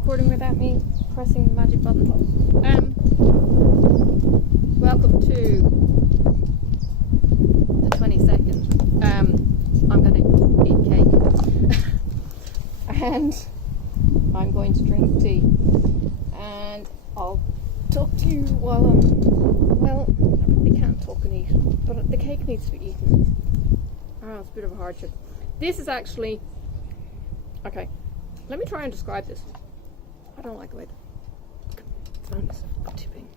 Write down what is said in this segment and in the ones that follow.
recording without me pressing the magic button. Welcome to the 22nd. I'm going to eat cake and I'm going to drink tea, and I'll talk to you while well, I probably can't talk and eat, but the cake needs to be eaten. Oh, it's a bit of a hardship. This is actually, okay, let me try and describe this. I don't like the way the phone is tipping.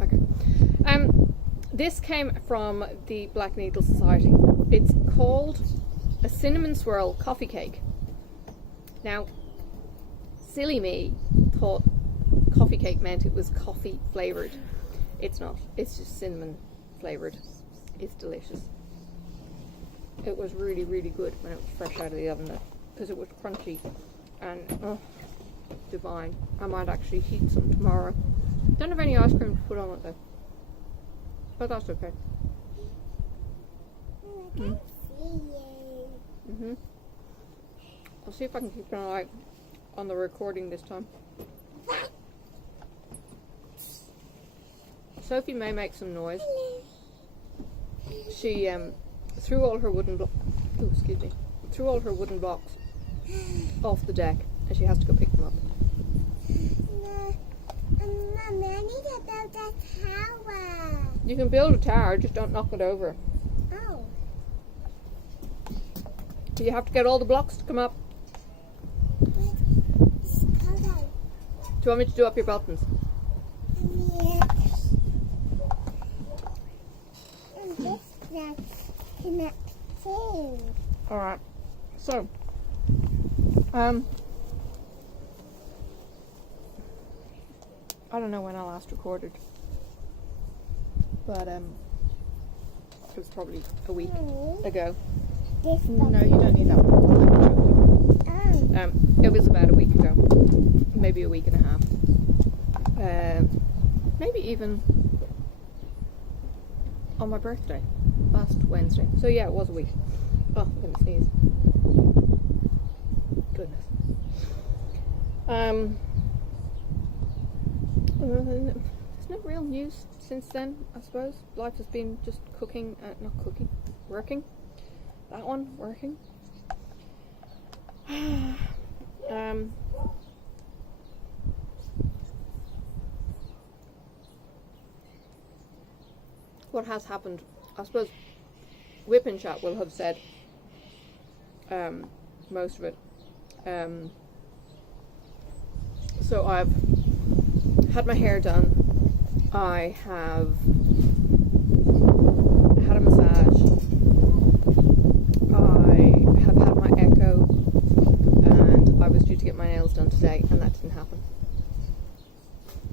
Okay. This came from the Black Needle Society. It's called a cinnamon swirl coffee cake. Now, silly me thought coffee cake meant it was coffee flavoured. It's not. It's just cinnamon flavoured. It's delicious. It was really, really good when it was fresh out of the oven, because it was crunchy and oh, divine. I might actually heat some tomorrow. Don't have any ice cream to put on it though, but that's okay. I'll see if I can keep an eye on the recording this time. Sophie may make some noise. She threw all her wooden blocks off the deck, and she has to go pick them up. Mommy, I need to build a tower. You can build a tower, just don't knock it over. Oh. You have to get all the blocks to come up. Hold on. Do you want me to do up your buttons? Yes. And this block connects too. Alright, so I don't know when I last recorded, but it was probably a week ago. This No, you don't need that one. Oh. It was about a week ago, maybe a week and a half, maybe even on my birthday, last Wednesday. So yeah, it was a week. Oh, I'm gonna sneeze. Goodness. There's no real news since then, I suppose. Life has been just cooking, not cooking, working. That one, working. What has happened, I suppose Whip and Chat will have said most of it. So I've had my hair done, I have had a massage, I have had my echo, and I was due to get my nails done today, and that didn't happen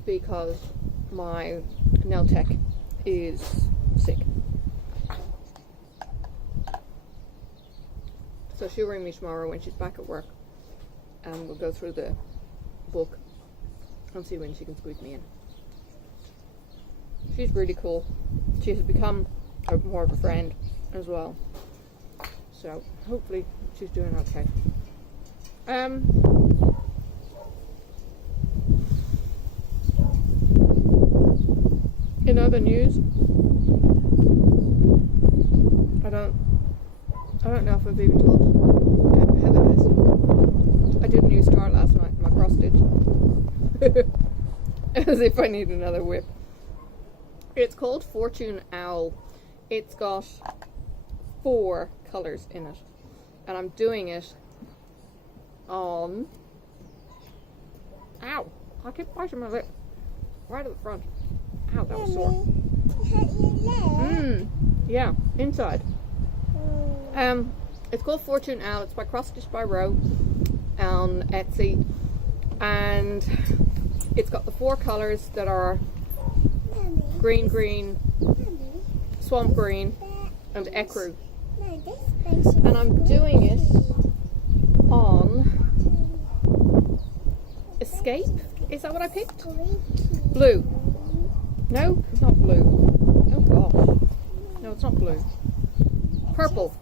because my nail tech is sick. So she'll ring me tomorrow when she's back at work, and we'll go through the book and see when she can squeeze me in. She's really cool. She has become more of a friend as well. So hopefully she's doing okay. In other news, I don't know if I've even told Heather this. I did a new start last night in my cross stitch. As if I need another whip. It's called Fortune Owl. It's got 4 colours in it, and I'm doing it on, ow, I keep biting my lip right at the front. Ow, that was sore. Yeah, inside. It's called Fortune Owl. It's by Cross Stitch by Row on Etsy, and it's got the 4 colours that are green, green, swamp green, and ecru. And I'm doing it on Escape. Is that what I picked? Blue. No, it's not blue. Oh gosh. No, it's not blue. Purple.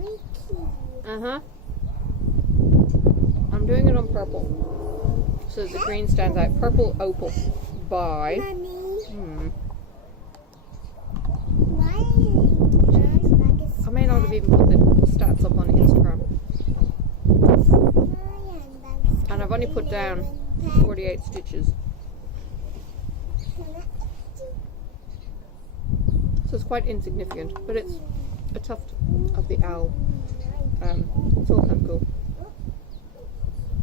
very cute. I'm doing it on purple, so the green stands out. Purple opal by. Mommy, I may not have even put the stats up on Instagram, and I've only put down 48 stitches, so it's quite insignificant, but it's a tuft of the owl. It's all kind of cool,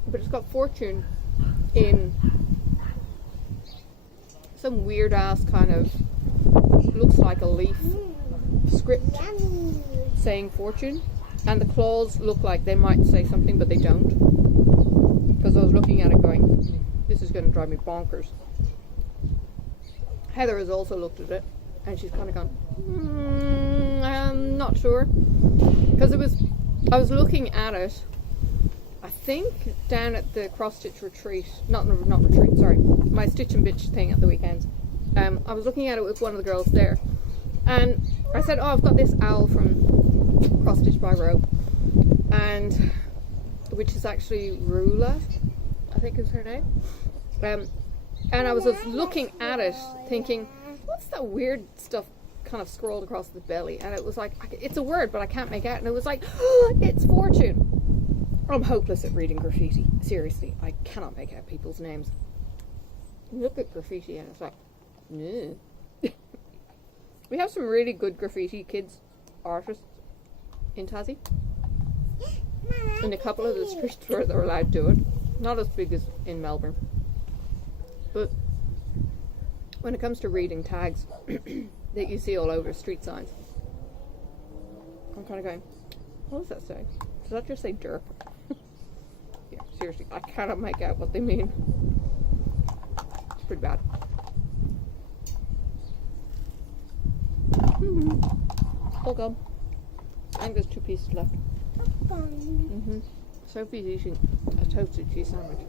but it's got fortune in some weird ass kind of, looks like a leaf script saying fortune, and the claws look like they might say something but they don't, because I was looking at it going, this is going to drive me bonkers. Heather has also looked at it and she's kind of gone, I'm not sure, because I was looking at it, I think down at the cross stitch retreat, not retreat, sorry, my stitch and bitch thing at the weekend. I was looking at it with one of the girls there, and I said, oh, I've got this owl from Cross Stitch by Ro, and which is actually Rula, I think is her name. And I was just looking at it thinking, what's that weird stuff kind of scrolled across the belly? And it was like, it's a word but I can't make out, and it was like, oh, it's fortune. I'm hopeless at reading graffiti, seriously. I cannot make out people's names. Look at graffiti and it's like, yeah. We have some really good graffiti kids artists in Tassie, in a couple of the streets where they're allowed to do it. Not as big as in Melbourne, but when it comes to reading tags that you see all over street signs, I'm kind of going, what does that say? Does that just say derp? Yeah, seriously, I cannot make out what they mean. It's pretty bad. All gone. I think there's 2 pieces left. Sophie's eating a toasted cheese sandwich.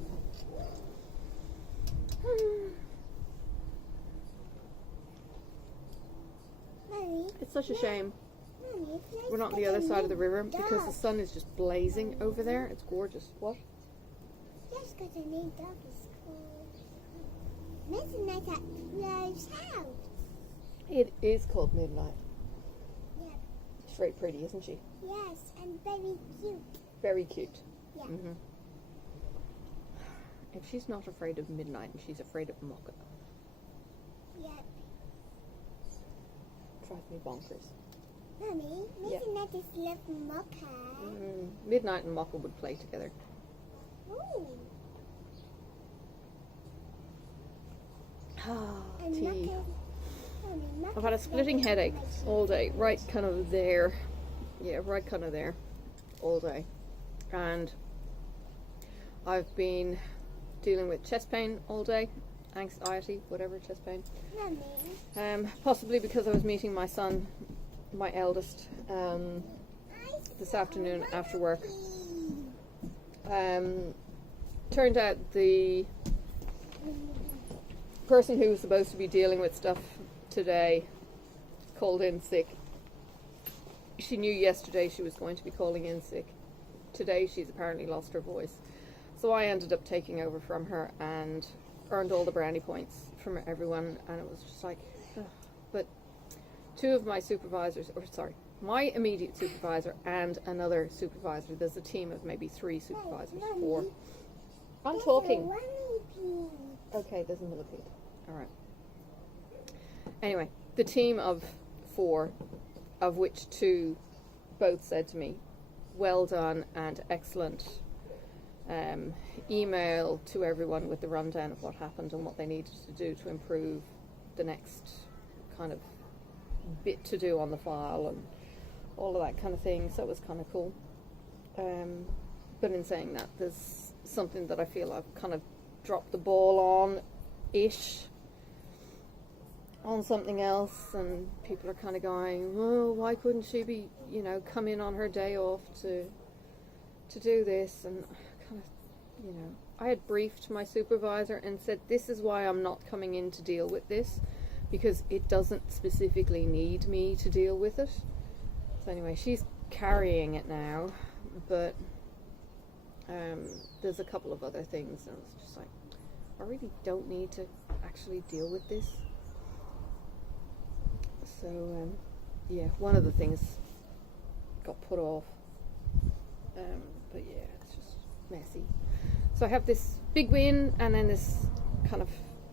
It's such a shame we're not on the other side of the river, because the sun is just blazing over there. It's gorgeous. What? Yes, because the new dog is called Midnight at Flo's house. It is called Midnight. Yeah. She's very pretty, isn't she? Yes, and very cute. Very cute. Yeah. If she's not afraid of midnight and she's afraid of Mocha, Yep. drives me bonkers. Mommy, Yeah. Midnight is love Mocha. Midnight and Mocha would play together. Ooh. And Tea. Mocha. Mommy, I've had a splitting headache all day, right kind of there. Yeah, right kind of there all day. And I've been dealing with chest pain all day, anxiety, whatever, chest pain. Mommy. Possibly because I was meeting my son, my eldest, this afternoon after work. Turned out the person who was supposed to be dealing with stuff today called in sick. She knew yesterday she was going to be calling in sick. Today she's apparently lost her voice. So I ended up taking over from her and earned all the brownie points from everyone, and it was just like, ugh. But 2 of my supervisors, or sorry, my immediate supervisor and another supervisor, there's a team of maybe 3 supervisors, 4. I'm talking. Okay, there's a millipede. Alright. Anyway, the team of 4, of which 2 both said to me, well done and excellent. Email to everyone with the rundown of what happened and what they needed to do to improve the next kind of bit to do on the file and all of that kind of thing. So it was kind of cool. But in saying that, there's something that I feel I've kind of dropped the ball on-ish on something else, and people are kind of going, well, why couldn't she be, you know, come in on her day off to do this? And kind of, you know, I had briefed my supervisor and said, this is why I'm not coming in to deal with this, because it doesn't specifically need me to deal with it. So anyway, she's carrying it now, but there's a couple of other things, and it's just like, I really don't need to actually deal with this. So yeah, one of the things got put off, but yeah, it's just messy. So I have this big win and then this kind of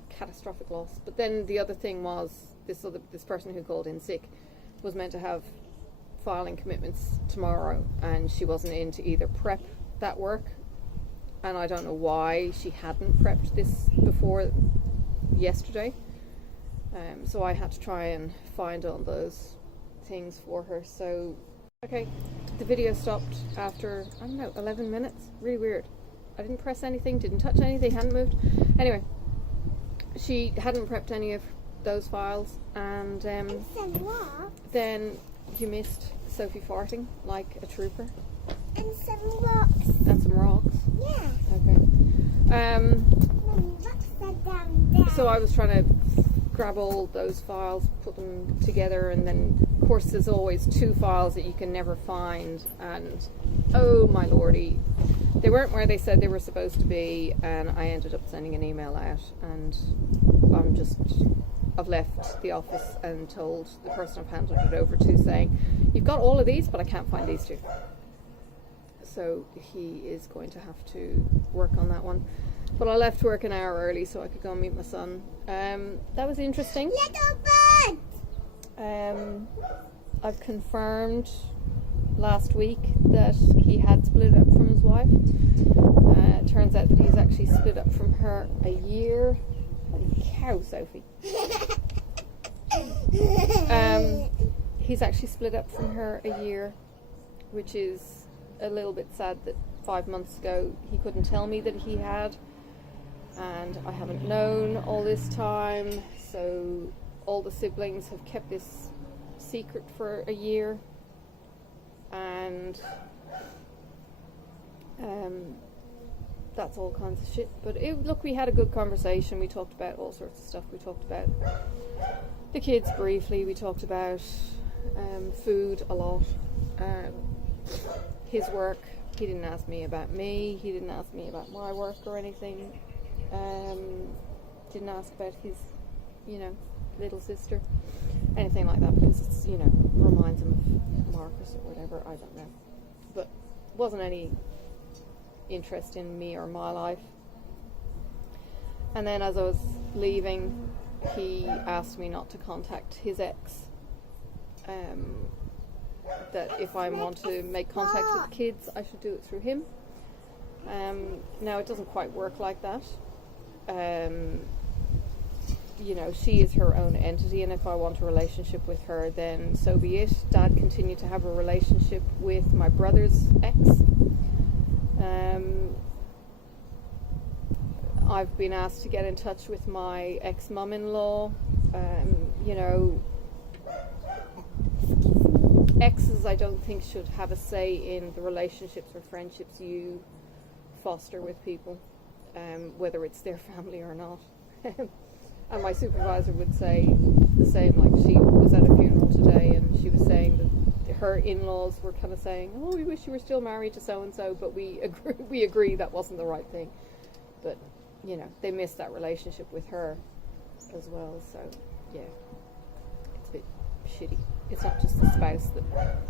catastrophic loss. But then the other thing was this person who called in sick was meant to have filing commitments tomorrow, and she wasn't in to either prep that work, and I don't know why she hadn't prepped this before yesterday. So I had to try and find all those things for her. So okay, the video stopped after, I don't know, 11 minutes. Really weird. I didn't press anything, didn't touch anything, hadn't moved. Anyway, she hadn't prepped any of those files, and then you missed Sophie farting like a trooper. And some rocks. And some rocks. Yeah. Okay. Rocks are down there. So I was trying to grab all those files, put them together, and then of course there's always two files that you can never find, and oh my lordy, they weren't where they said they were supposed to be, and I ended up sending an email out, and I've left the office and told the person I've handed it over to, saying, you've got all of these, but I can't find these two. So he is going to have to work on that one. But I left work an hour early so I could go and meet my son. That was interesting. Little bird! I've confirmed last week that he had split up from his wife. It turns out that he's actually split up from her a year. Holy cow, Sophie. He's actually split up from her a year, which is a little bit sad that 5 months ago he couldn't tell me that he had, and I haven't known all this time, so all the siblings have kept this secret for a year, and that's all kinds of shit. But look, we had a good conversation. We talked about all sorts of stuff. We talked about the kids briefly. We talked about food a lot. His work, he didn't ask me about me. He didn't ask me about my work or anything. Didn't ask about his, little sister, anything like that, because it's, reminds him of Marcus or whatever. I don't know. But wasn't any interest in me or my life. And then as I was leaving, he asked me not to contact his ex. That if I want to make contact with the kids, I should do it through him. Now it doesn't quite work like that. She is her own entity, and if I want a relationship with her, then so be it. Dad continued to have a relationship with my brother's ex. I've been asked to get in touch with my ex-mum-in-law. Exes, I don't think, should have a say in the relationships or friendships you foster with people, whether it's their family or not. And my supervisor would say the same. Like, she was at a funeral today, and she was saying that her in-laws were kind of saying, "Oh, we wish you were still married to so-and-so, but we agree that wasn't the right thing." But they missed that relationship with her as well. So yeah, it's a bit shitty. It's not just the spouse that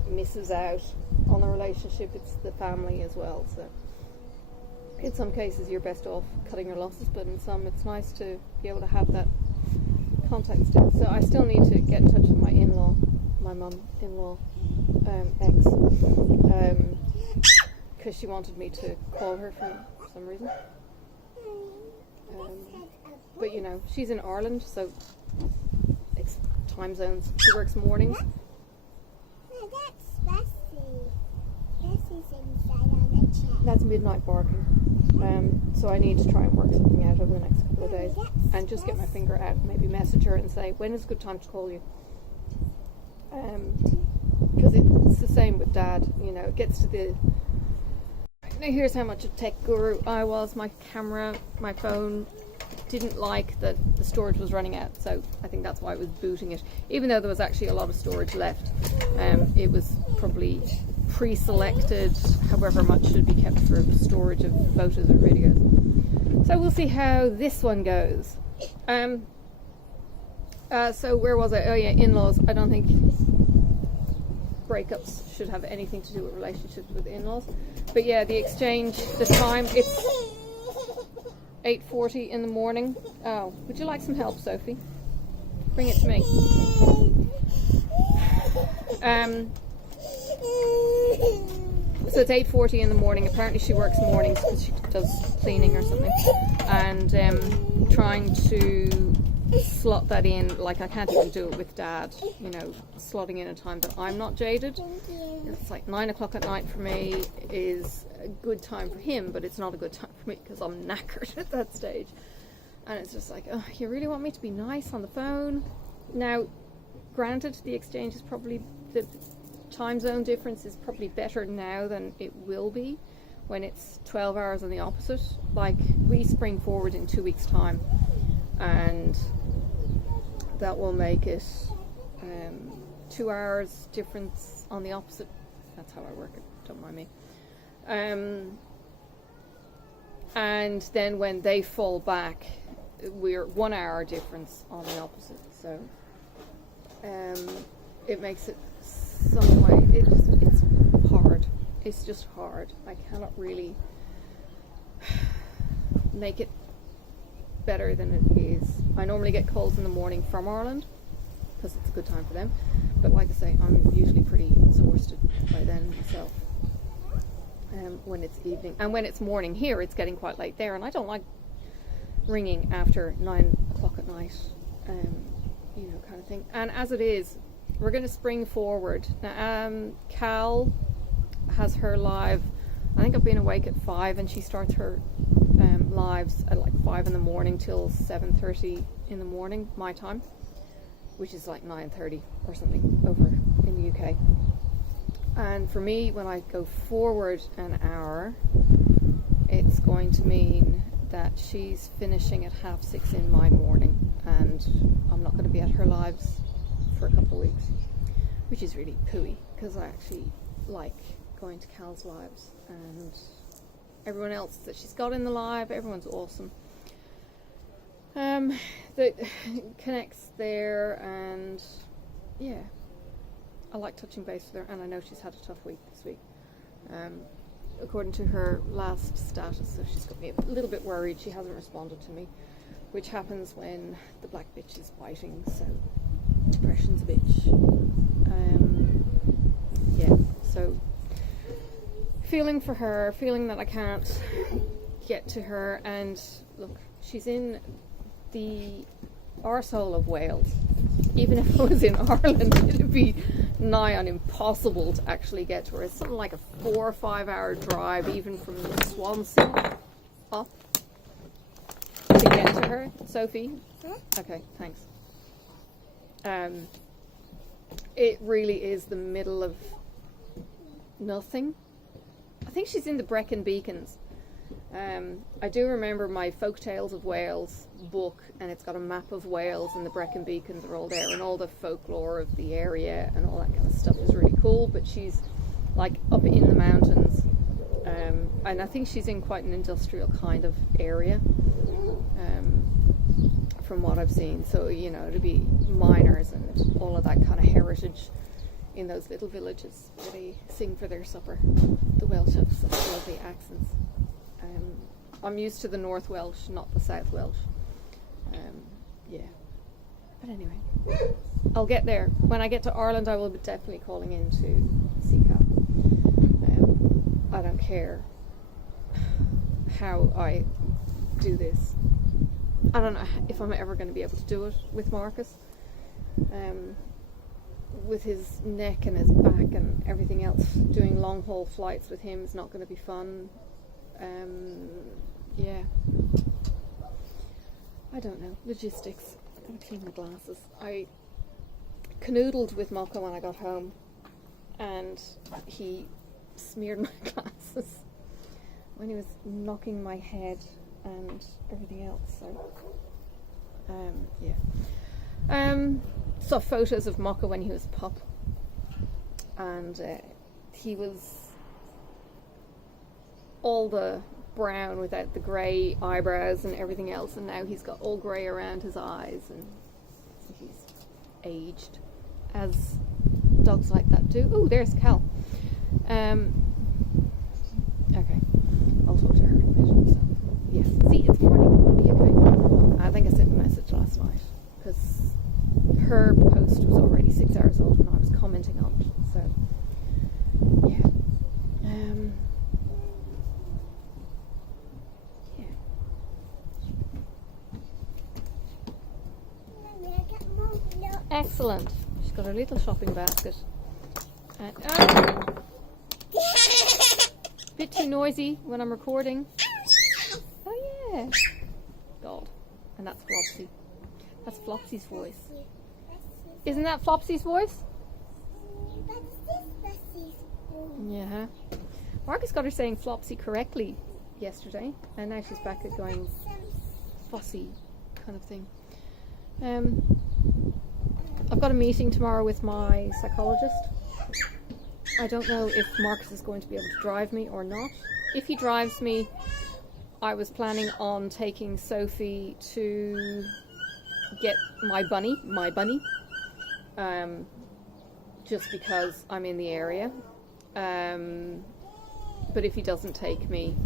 misses out on the relationship, it's the family as well. So in some cases you're best off cutting your losses, but in some it's nice to be able to have that contact still. So I still need to get in touch with my mum-in-law ex, because she wanted me to call her for some reason. But she's in Ireland, so it's time zones. She works mornings. No, that's Bessie. Bessie's inside on the chair. That's midnight barking. So I need to try and work something out over the next couple of days, and just get my finger out, maybe message her and say, when is a good time to call you? Because it's the same with Dad. It gets to the... Now here's how much a tech guru I was. My camera, my phone, didn't like that the storage was running out, so I think that's why I was booting it. Even though there was actually a lot of storage left, it was probably pre-selected however much should be kept for storage of photos or videos. So we'll see how this one goes. So where was I? Oh yeah, in-laws. I don't think breakups should have anything to do with relationships with in-laws. But yeah, the exchange, the time, it's 8:40 in the morning. Oh, would you like some help, Sophie? Bring it to me. So it's 8:40 in the morning. Apparently she works mornings because she does cleaning or something. And trying to slot that in, like I can't even do it with Dad, you know, slotting in a time that I'm not jaded. It's like 9 o'clock at night for me is a good time for him, but it's not a good time for me because I'm knackered at that stage. And it's just like, oh, you really want me to be nice on the phone? Now, granted, the exchange is probably, the time zone difference is probably better now than it will be when it's 12 hours on the opposite. Like, we spring forward in 2 weeks' time, and that will make it 2 hours difference on the opposite. That's how I work it, don't mind me. And then when they fall back, we're 1 hour difference on the opposite. So it makes it some way, it's hard. It's just hard. I cannot really make it better than it is. I normally get calls in the morning from Ireland because it's a good time for them, but like I say, I'm usually pretty exhausted by then myself. When it's evening, and when it's morning here, it's getting quite late there, and I don't like ringing after 9 o'clock at night, you know, kind of thing. And as it is, we're going to spring forward. Now, Cal has her live, I think I've been awake at 5, and she starts her lives at like 5 in the morning till 7:30 in the morning, my time, which is like 9:30 or something over in the UK. And for me, when I go forward an hour, it's going to mean that she's finishing at 6:30 in my morning, and I'm not going to be at her lives for a couple of weeks, which is really pooey because I actually like going to Cal's lives, and everyone else that she's got in the live, everyone's awesome. That connects there, and yeah, I like touching base with her, and I know she's had a tough week this week. According to her last status, so she's got me a little bit worried. She hasn't responded to me, which happens when the black bitch is biting, so depression's a bitch. Yeah, so feeling for her, feeling that I can't get to her, and look, she's in the arsehole of Wales. Even if I was in Ireland, it'd be nigh on impossible to actually get to her. It's something like a 4 or 5 hour drive, even from Swansea up, to get to her. Sophie? Huh? Okay, thanks. It really is the middle of nothing. I think she's in the Brecon Beacons. I do remember my Folk Tales of Wales book, and it's got a map of Wales, and the Brecon Beacons are all there, and all the folklore of the area and all that kind of stuff is really cool. But she's like up in the mountains, and I think she's in quite an industrial kind of area, from what I've seen. So, you know, it'll be miners and all of that kind of heritage in those little villages where they sing for their supper. The Welsh have such lovely accents. I'm used to the North Welsh, not the South Welsh. Yeah. But anyway, I'll get there. When I get to Ireland, I will be definitely calling in to see Cal. I don't care how I do this. I don't know if I'm ever going to be able to do it with Marcus. With his neck and his back and everything else, doing long haul flights with him is not going to be fun. Yeah, I don't know, logistics. I'm going to clean my glasses. I canoodled with Moko when I got home, and he smeared my glasses when he was knocking my head and everything else. So yeah, saw photos of Moko when he was a pup, and he was all the brown without the grey eyebrows and everything else, and now he's got all grey around his eyes, and he's aged, as dogs like that do. Oh, there's Cal. Okay, I'll talk to her in a minute. So, yes. See, it's morning in the UK. I think I sent a message last night because her post was already 6 hours old when I was commenting on it. So, yeah. Excellent. She's got her little shopping basket. And, bit too noisy when I'm recording. Oh yeah. God. And that's Flopsy. That's Flopsy's voice. Isn't that Flopsy's voice? Yeah. Marcus got her saying Flopsy correctly yesterday, and now she's back at going fussy kind of thing. I've got a meeting tomorrow with my psychologist. I don't know if Marcus is going to be able to drive me or not. If he drives me, I was planning on taking Sophie to get my bunny, just because I'm in the area. But if he doesn't take me,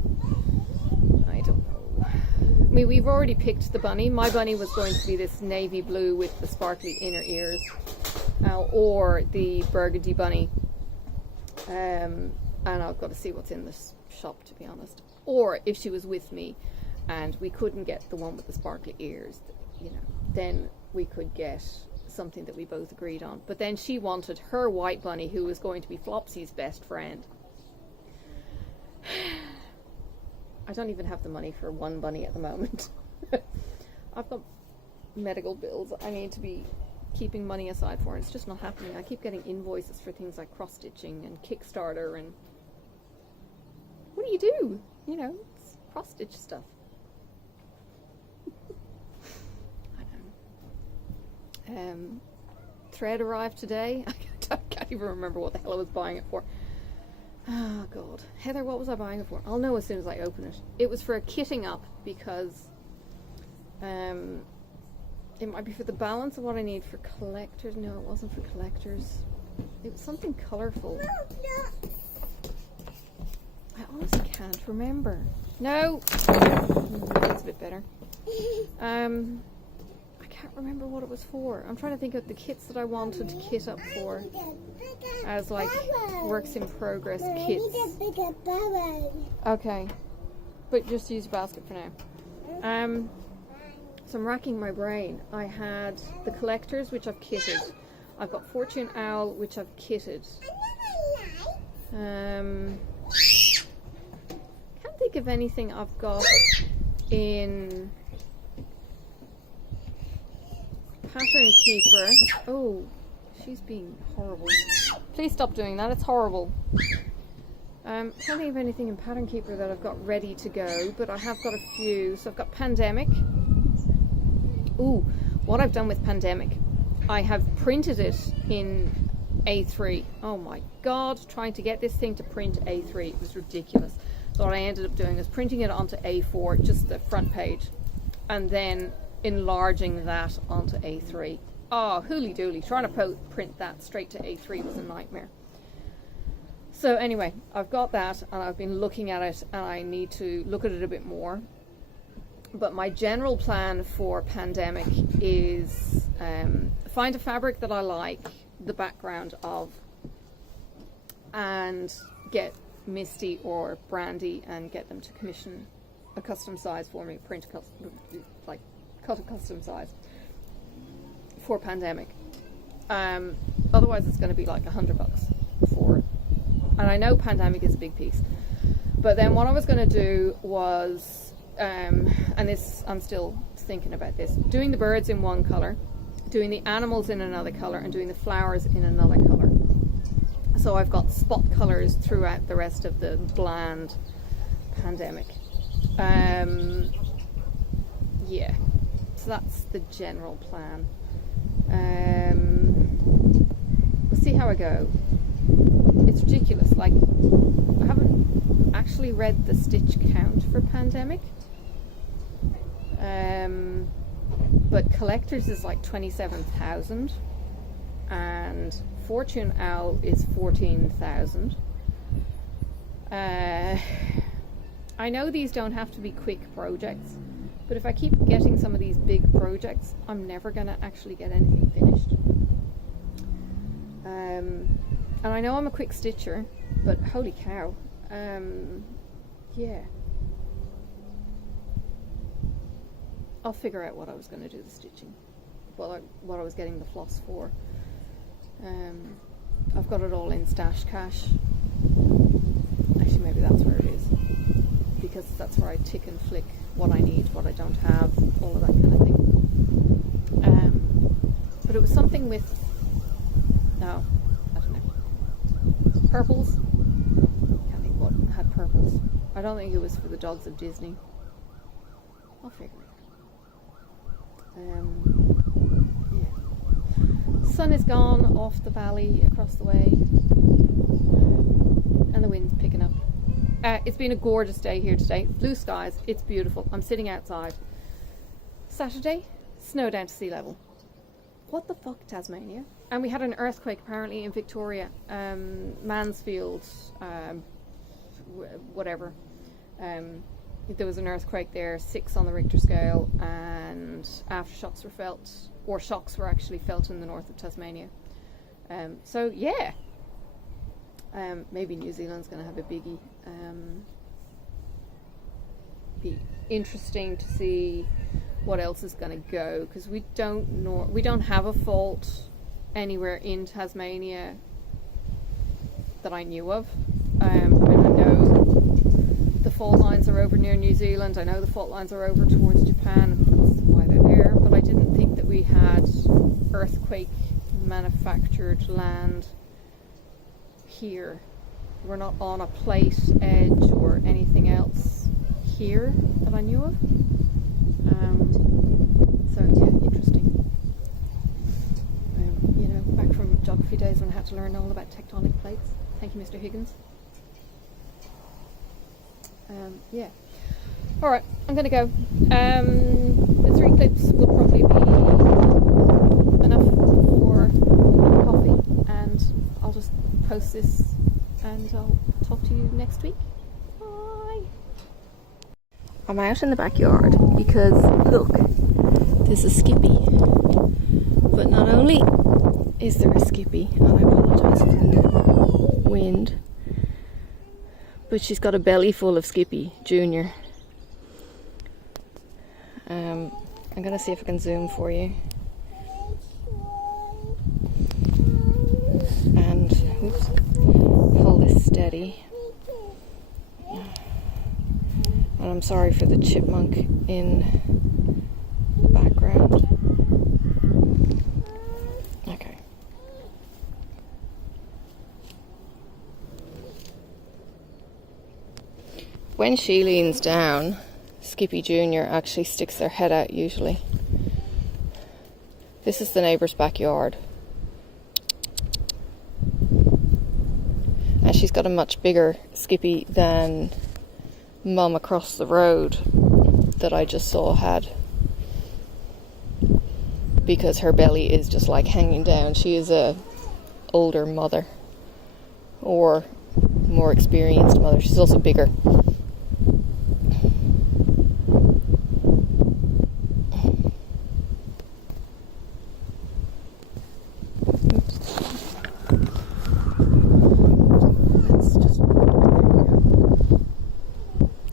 I don't know. I mean, we've already picked the bunny. My bunny was going to be this navy blue with the sparkly inner ears, or the burgundy bunny. And I've got to see what's in this shop, to be honest. Or if she was with me and we couldn't get the one with the sparkly ears, you know, then we could get something that we both agreed on. But then she wanted her white bunny, who was going to be Flopsy's best friend. I don't even have the money for one bunny at the moment. I've got medical bills I need to be keeping money aside for, and it's just not happening. I keep getting invoices for things like cross-stitching and Kickstarter, and what do you do? You know, it's cross-stitch stuff. I know. Thread arrived today. I can't even remember what the hell I was buying it for. Oh God, Heather, what was I buying it for? I'll know as soon as I open it. It was for a kitting up, because it might be for the balance of what I need for collectors. No, it wasn't for collectors. It was something colourful. I honestly can't remember. No! That's a bit better. I can't remember what it was for. I'm trying to think of the kits that I wanted to kit up for, as like works in progress kits. Okay, but just use your basket for now. So I'm racking my brain. I had the collectors, which I've kitted. I've got Fortune Owl, which I've kitted. Can't think of anything I've got in Pattern Keeper. Oh, she's being horrible. Please stop doing that, it's horrible. Can't think of anything in Pattern Keeper that I've got ready to go, but I have got a few. So I've got Pandemic. Ooh, what I've done with Pandemic, I have printed it in A3. Oh my God, trying to get this thing to print A3, it was ridiculous. So what I ended up doing is printing it onto A4, just the front page, and then enlarging that onto A3. Oh, hooly dooly, trying to print that straight to A3 was a nightmare. So anyway, I've got that, and I've been looking at it, and I need to look at it a bit more. But my general plan for Pandemic is find a fabric that I like the background of, and get Misty or Brandy and get them to commission a custom size for me, cut a custom size for Pandemic. Otherwise it's going to be like $100 for it. And I know Pandemic is a big piece. But then what I was going to do was, and this, I'm still thinking about this, doing the birds in one colour, doing the animals in another colour, and doing the flowers in another colour. So I've got spot colours throughout the rest of the bland Pandemic. Yeah, so that's the general plan. We'll see how I go. It's ridiculous. Like, I haven't actually read the stitch count for Pandemic. But Collectors is like 27,000 and Fortune Owl is 14,000. I know these don't have to be quick projects, but if I keep getting some of these big projects, I'm never going to actually get anything finished. And I know I'm a quick stitcher, but holy cow, yeah. I'll figure out what I was going to do the stitching, what I was getting the floss for. I've got it all in stash cache. Actually, maybe that's where it is, because that's where I tick and flick what I need, what I don't have, all of that kind of thing. But it was something with, no, I don't know, purples. Can't think what had purples. I don't think it was for the Dogs of Disney. I'll figure it out. Yeah. Sun is gone off the valley across the way, and the wind's picking up. It's been a gorgeous day here today. Blue skies, it's beautiful. I'm sitting outside. Saturday, snow down to sea level. What the fuck, Tasmania? And we had an earthquake apparently in Victoria, Mansfield, whatever. There was an earthquake there, 6 on the Richter scale, and aftershocks were felt, or shocks were actually felt in the north of Tasmania. So yeah, maybe New Zealand's going to have a biggie. Be interesting to see what else is going to go, because we don't have a fault anywhere in Tasmania that I knew of. And I know the fault lines are over near New Zealand. I know the fault lines are over towards Japan, and that's why they're there. But I didn't think that we had earthquake manufactured land here. We're not on a plate edge or anything else here that I knew of. So yeah, interesting. You know, back from geography days when I had to learn all about tectonic plates. Thank you, Mr. Higgins. Yeah. Alright, I'm going to go. The 3 clips will probably be enough for coffee, and I'll just post this and I'll talk to you next week. Bye! I'm out in the backyard because, look, there's a skippy. But not only is there a skippy, and I apologise for the wind, but she's got a belly full of Skippy Junior. I'm going to see if I can zoom for you. And, oops, hold this steady. And I'm sorry for the chipmunk in the background. Okay. When she leans down, Skippy Junior actually sticks their head out usually. This is the neighbour's backyard. And she's got a much bigger Skippy than Mum across the road that I just saw had. Because her belly is just like hanging down. She is a older mother. Or more experienced mother. She's also bigger.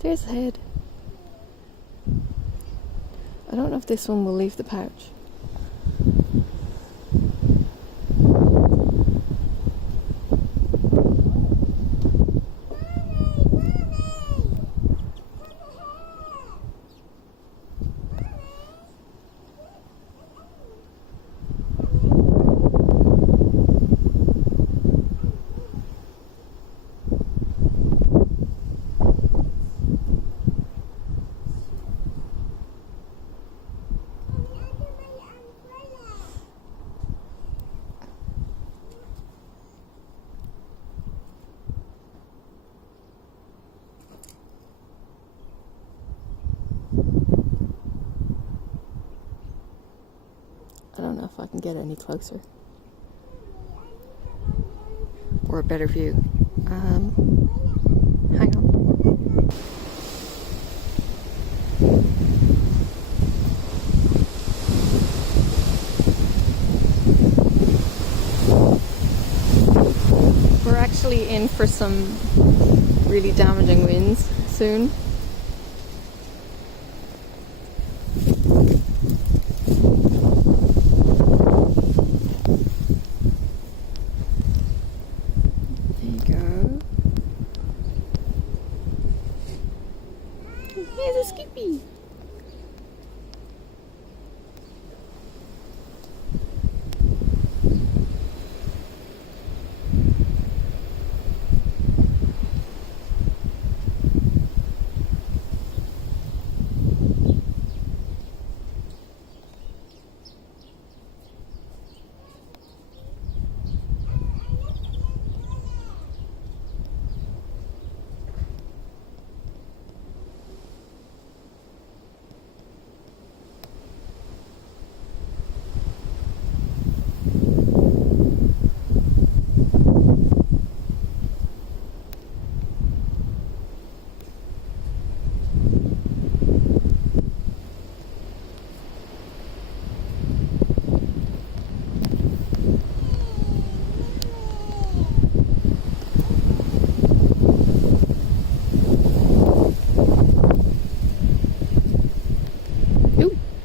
There's the head. I don't know if this one will leave the pouch. I don't know if I can get any closer. Or a better view. Hang on. We're actually in for some really damaging winds soon. There you go. Here's a Skippy.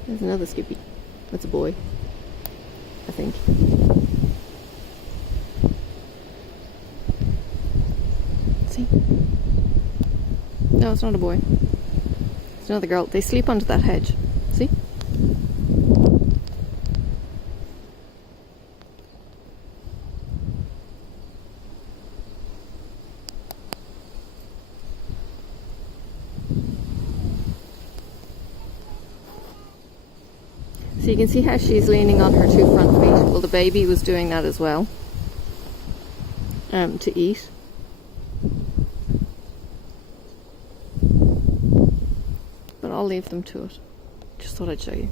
There's another Skippy. That's a boy, I think. See? No, it's not a boy. It's another girl. They sleep under that hedge. See? So you can see how she's leaning on her two front feet. Well, the baby was doing that as well, to eat. But I'll leave them to it. Just thought I'd show you.